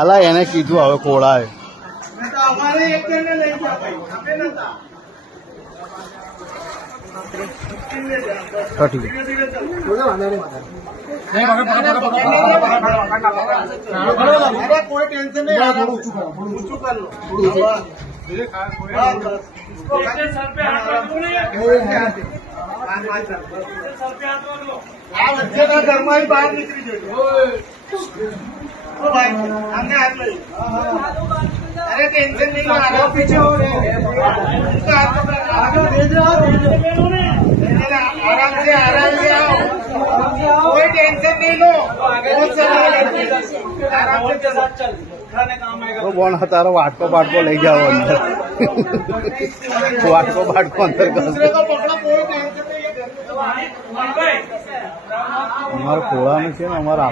અલા એને કીધું હવે કોળા અમારે એક જણને લઈ ગયા ભાઈ, અમે નતા. ઠીક ધીરે ધીરે ચાલો. અરે કોઈ ટેન્શન નહીં, આરામ से. ઊંચું કર લો. આ વચ્ચેના ઘરમાં બહાર નીકળી જજો. ઓ ભાઈ, આમને હાથ લઈ. અરે ટેન્શન નહીં લો, આરામ પીછે હો રે. आराम से आओ, कोई टेंशन नहीं लो. आराम से चल. તો બોન તારો વાટકો બાટકો લઈ જાઓ અંદર વાટકો બાટકો અંદર दूसरे को पकड़ो, कोई टेंशन नहीं है. અમારા કોળાનું છે ને અમારા